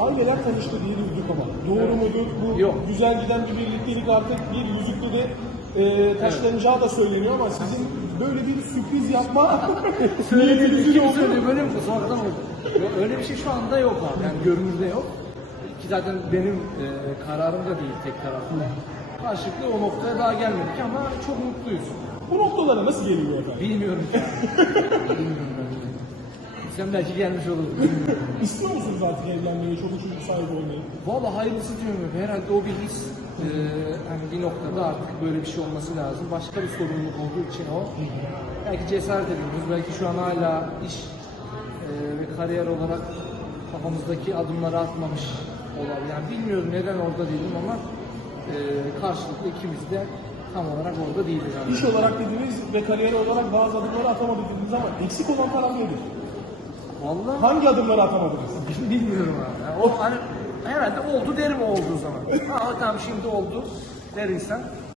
aileler tanıştı diye duyduk ama. Doğru mudur? Bu Yok. güzel giden bir birliktelik artık bir yüzükle de e, taşlanacağı da söyleniyor ama sizin böyle bir sürpriz yapma niyetiniz Kim oldu. söylüyor böyle mi? Sonradan oldu. Öyle bir şey şu anda yok abi. Yani görünürde yok. Ki zaten benim e, kararım da değil tek taraflı. Karşılıklı o noktaya daha gelmedik ama çok mutluyuz. Bu noktalara nasıl geliniyor efendim? Bilmiyorum. Bilmiyorum ben. Sen belki gelmiş olurdun. Bilmiyorum. Musunuz artık evlenmeyi, çok çocuk sahibi olmayı? Valla hayırlısı diyorum. Herhalde o bir his. Ee, hani bir noktada artık böyle bir şey olması lazım. Başka bir sorumluluk olduğu için o. Belki cesaret ediyoruz. Belki şu an hala iş e, ve kariyer olarak kafamızdaki adımları atmamış olabilir. Yani bilmiyorum neden orada değilim ama e, karşılıklı ikimiz de tam olarak orada değiliz. Yani. İş olarak dediniz ve kariyer olarak bazı adımları atamadık dediniz ama eksik olan taraf nedir? Vallahi Hangi adımları atamadınız? bilmiyorum abi. Yani o hani herhalde oldu derim olduğu zaman. Ha tamam şimdi oldu der insan.